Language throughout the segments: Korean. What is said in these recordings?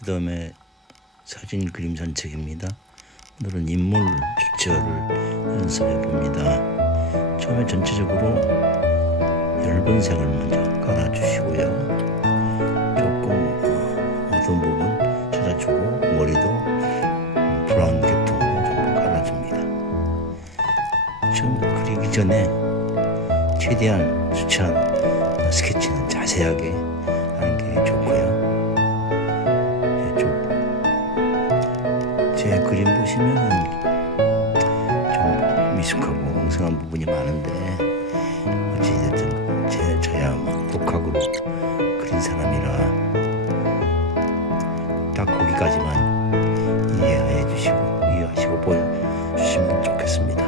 스덤의 사진 그림 산책입니다. 오늘은 인물 주체어를 연습해 봅니다. 처음에 전체적으로 얇은 색을 먼저 깔아주시고요. 조금 어, 어두운 부분 찾아주고 머리도 음, 브라운 계통으로 좀 깔아줍니다. 처음 그리기 전에 최대한 수치한 스케치는 자세하게 보시면은 좀 미숙하고 엉성한 부분이 많은데 어찌됐든 제 저야 뭐 독학으로 그린 사람이라 딱 거기까지만 이해해 주시고 이해하시고 보여주시면 좋겠습니다.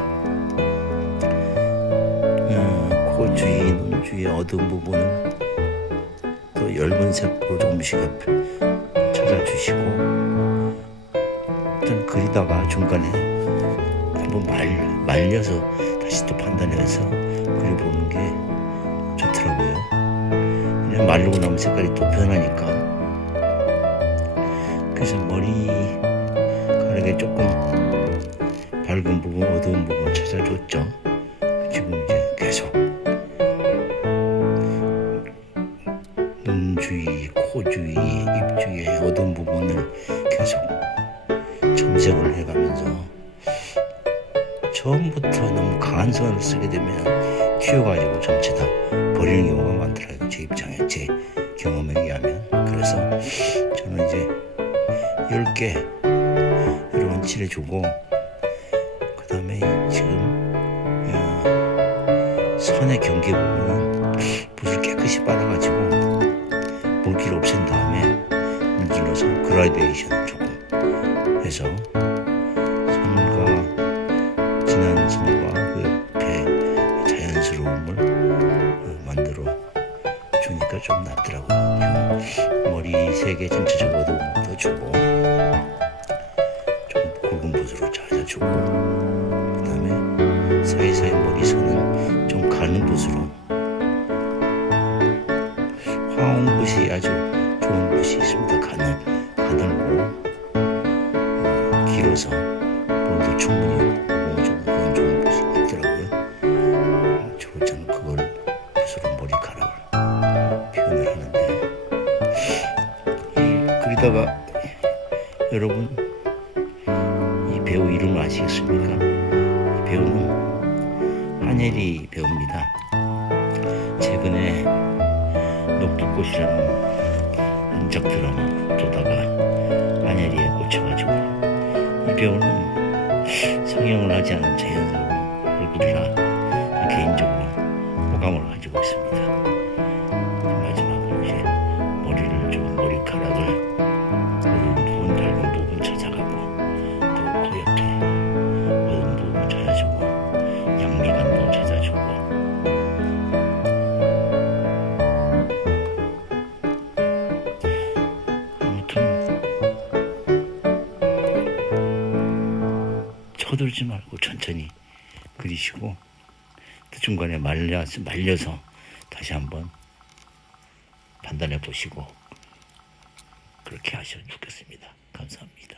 음, 코 주위, 눈 주위의 어두운 부분은 또 엷은 색으로 조금씩 찾아주시고 일단 그리다가 중간에 한번 말, 말려서 다시 또 판단해서 그려보는 게 좋더라고요. 그냥 말르고 나면 색깔이 또 변하니까 그래서 머리카락에 조금 밝은 부분, 어두운 부분 찾아줬죠. 지금 이제 계속 눈 주위, 코 주위, 입 주위의 어두운 부분을 계속 점색을 해가면서 처음부터 너무 강한 선을 쓰게 되면 튀어가지고 전체 다 버리는 경우가 많더라고요. 제 입장에, 제 경험에 의하면. 그래서 저는 이제 10개 여러 번 칠해주고 그 다음에 지금 어, 선의 경계 부분은 붓을 깨끗이 빨아가지고 물기를 없앤 다음에 물질러서 그라데이션을 조 금 해서 선과 진한 선과 그 옆에 자연스러움을 어, 만들어 주니까 좀 낫더라고요. 머리 색의 전체적으로 어두움도 주고 좀 굵은 붓으로 찾아주고 그 다음에 사이사이 머리선은 좀 가는 붓으로 화홍 붓이 아주 좋은 붓이 있습니다. 가늘, 가늘고 어, 길어서 물도 충분히 그런 좋은 붓이 있더라고요. 어, 저 저는 그걸 붓으로 머리카락을 표현을 하는데 이 그리다가 여러분 이 배우 이름을 아시겠습니까? 이 배우는 한예리 배우입니다. 최근에 녹두꽃이라는 한작 드라마 보다가 한예리에 꽂혀가지고 이 배우는 성형을 하지 않은 자연스러운 얼굴이라 개인적으로 호감을 가지고 있습니다. 마지막으로 이제 머리를 좀 머리카락을 부분, 얇은 부분 찾아가고 서두르지 말고 천천히 그리시고 또 중간에 말려, 말려서 다시 한번 판단해 보시고 그렇게 하시면 좋겠습니다. 감사합니다.